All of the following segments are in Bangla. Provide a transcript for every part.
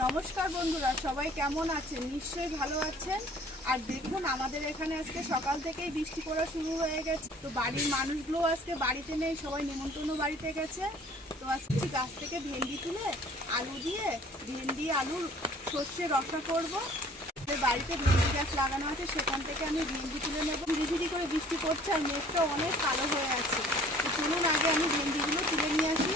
নমস্কার বন্ধুরা, সবাই কেমন আছেন? নিশ্চয়ই ভালো আছেন। আর দেখুন, আমাদের এখানে আজকে সকাল থেকেই বৃষ্টি পড়া শুরু হয়ে গেছে। তো বাড়ির মানুষগুলো আজকে বাড়িতে নেই, সবাই নিমন্ত্রণ বাড়িতে গেছে। তো আজকে গাছ থেকে ভেন্ডি তুলে আলু দিয়ে, ভেন্ডি, আলুর সর্ষে রসা করব। বাড়িতে ভেন্ডি গাছ লাগানো আছে, সেখান থেকে আমি ভেন্ডি তুলে নেব। ধীরে করে বৃষ্টি পড়ছে আর মেঘটা অনেক কালো হয়ে আছে। তো চলুন, আগে আমি ভেন্ডিগুলো তুলে নিয়ে আসি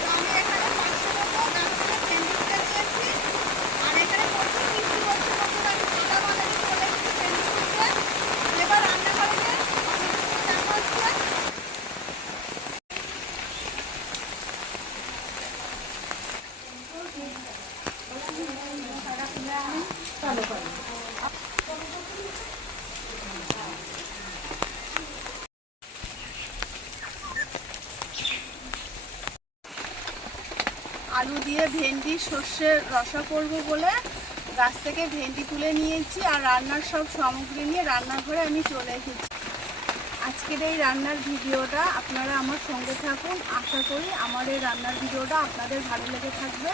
তো আমি এখানে পাঁচশো মতো গাছ থেকে ভেন্ডি তুলে নিয়েছি আর এখানে প্রচুর বৃষ্টি হচ্ছে নতুন আমি কাদা বানানি চলে এসেছি ভেন্ডি তুলতে এবার রান্নাঘরে গিয়ে আপনাদের সঙ্গে দেখা হচ্ছে আলু দিয়ে ভেন্ডি, সর্ষের রসা করব বলে গাছ থেকে ভেন্ডি তুলে নিয়েছি আর রান্নার সব সামগ্রী নিয়ে রান্নাঘরে আমি চলে এসেছি। আজকের এই রান্নার ভিডিওটা আপনারা আমার সঙ্গে থাকুন। আশা করি আমার এই রান্নার ভিডিওটা আপনাদের ভালো লেগে থাকবে।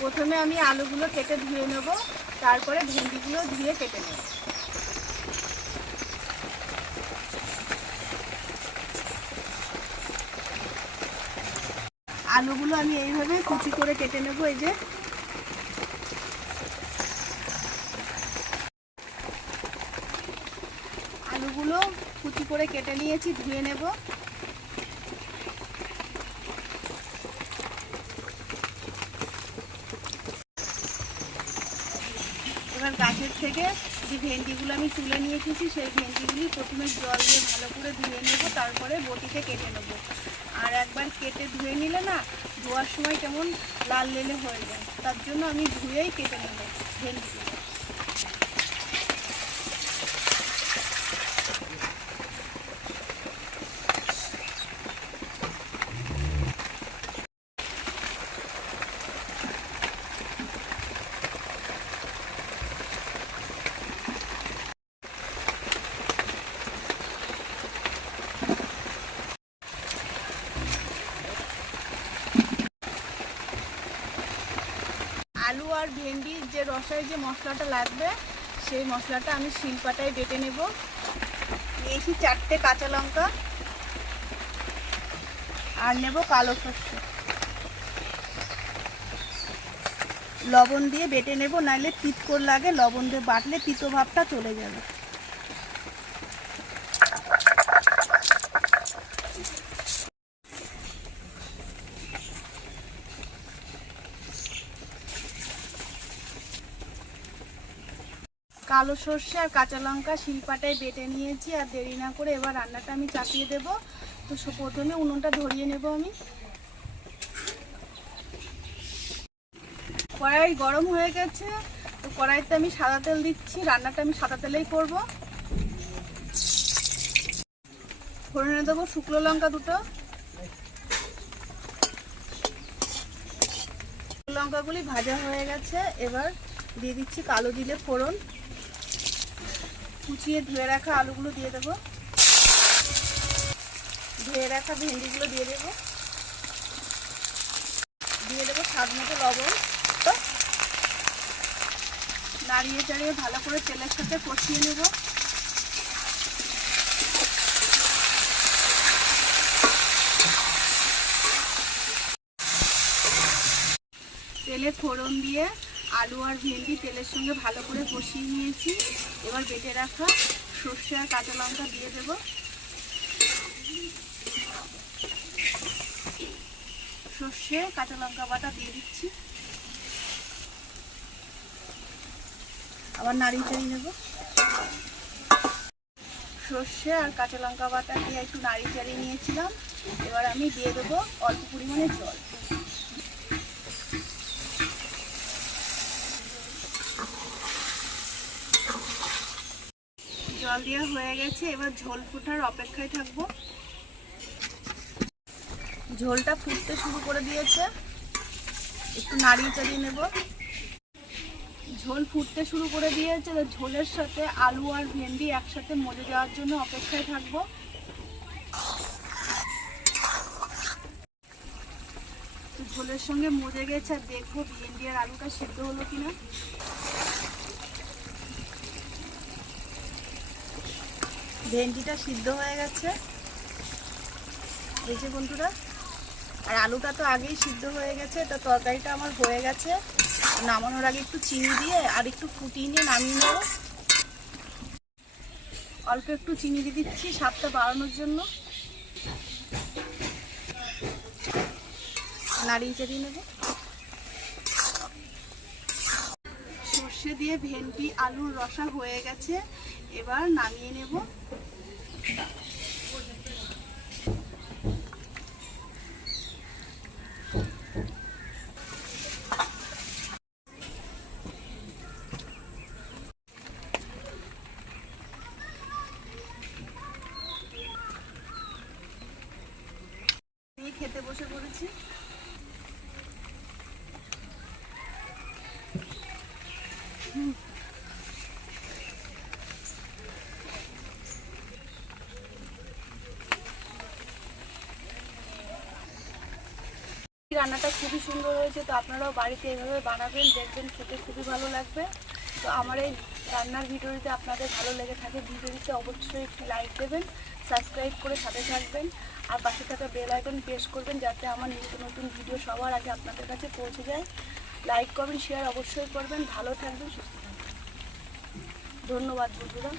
প্রথমে আমি আলুগুলো কেটে ধুয়ে নেব, তারপরে ভেন্ডিগুলো ধুয়ে কেটে নেব। আলুগুলো আমি এইভাবে কুচি করে কেটে নেব, এই যে। আলুগুলো কুচি করে কেটে নিয়েছি, ধুয়ে নেব এবার গাছের থেকে যে ভেন্ডিগুলো আমি তুলে নিয়ে এসেছি, সেই ভেন্ডিগুলি প্রথমে জল দিয়ে ভালো করে ধুয়ে নেব, তারপরে বটিতে কেটে নেব। আর একবার কেটে ধুয়ে নিলে না, ধোয়ার সময় কেমন লাল লেলে হয়ে যায়। তার জন্য আমি ধুয়েই কেটে নেব ভেন্ডিগুলো আলু আর ভেন্ডির যে রসায় যে মশলাটা লাগবে, সেই মশলাটা আমি শিলপাটায় বেটে নেব। নিয়েছি চারটে কাঁচা লঙ্কা আর নেব কালো সর্ষে। লবণ দিয়ে বেটে নেব, নাহলে তিতকর লাগে, লবণ দিয়ে বাটলে তিতো ভাবটা চলে যাবে। কালো সর্ষে আর কাঁচা লঙ্কা শিলপাটায় বেটে নিয়েছি আর দেরি না করে এবার রান্নাটা আমি চাপিয়ে দেব। তো প্রথমে উনুনটা ধরিয়ে নেব আমি। কড়াই গরম হয়ে গেছে, তো কড়াইতে আমি সাদা তেল দিচ্ছি, রান্নাটা আমি সাদা তেলেই করব। ফোড়নে দেবো শুকনো লঙ্কা দুটো। লঙ্কাগুলি ভাজা হয়ে গেছে, এবার দিয়ে দিচ্ছি কালো জিরে ফোড়ন। কুচিয়ে ধুয়ে রাখা আলুগুলো দিয়ে দেবো। ধুয়ে রাখা ভেন্ডিগুলো দিয়ে দেবো। দিয়ে দেবো স্বাদ মতো লবণ। নাড়িয়ে চাড়িয়ে ভালো করে তেলের সাথে কষিয়ে নেব। তেলে ফোড়ন দিয়ে আলু আর ভেন্ডি তেলের সঙ্গে ভালো করে কষিয়ে নিয়েছি। এবার বেটে রাখা সর্ষে আর কাঁচা লঙ্কা দিয়ে দেবো। সর্ষে, কাঁচা লঙ্কা বাটা দিয়ে দিচ্ছি। আবার নাড়িয়ে চাড়িয়ে নেব। সর্ষে আর কাঁচা লঙ্কা বাটা দিয়ে একটু নাড়িয়ে চাড়িয়ে নিয়েছিলাম। এবার আমি দিয়ে দেবো অল্প পরিমাণে জল। জল দেওয়া হয়ে গেছে, এবার ঝোল ফোটার অপেক্ষায় থাকব। ঝোলটা ফুটতে শুরু করে দিয়েছে। একটু নাড়িয়ে চাড়িয়ে নেব। ঝোল ফুটতে শুরু করে দিয়েছে ঝোলের সাথে আলু আর ভেন্ডি একসাথে মজে যাওয়ার জন্য অপেক্ষায় থাকব। ঝোলের সঙ্গে মজে গেছে, আর দেখব ভেন্ডি আর আলুটা সেদ্ধ হলো কিনা। ভেন্ডিটা সিদ্ধ হয়ে গেছে। এই যে বন্ধুরা, আর আলুটা তো আগেই সিদ্ধ হয়ে গেছে তো তরকারিটা আমার হয়ে গেছে। নামানোর আগে একটু চিনি দিয়ে আর একটু ফুটিয়ে নিয়ে নামিয়ে নেব। অল্প একটু চিনি দিয়ে দিচ্ছি স্বাদটা বাড়ানোর জন্য। নাড়িয়ে চাড়িয়ে নেব। সর্ষে দিয়ে ভেন্ডি, আলুর রসা হয়ে গেছে। এবার নামিয়ে নেব। খেতে বসে পড়েছি। রান্নাটা খুবই সুন্দর হয়েছে, তো আপনারাও বাড়িতে এভাবে বানাবেন, দেখবেন খেতে খুবই ভালো লাগবে। তো আমার এই রান্নার ভিডিওটিতে আপনাদের ভালো লেগে থাকে, ভিডিওটিতে অবশ্যই একটি লাইক দেবেন সাবস্ক্রাইব করে সাথে থাকবেন, আর পাশে থাকা বেল আইকন প্রেস করবেন যাতে আমার নিত্য নতুন ভিডিও সবার আগে আপনাদের কাছে পৌঁছে যায়। লাইক করবেন শেয়ার অবশ্যই করবেন। ভালো থাকবেন, সুস্থ থাকবেন। ধন্যবাদ বন্ধুরা।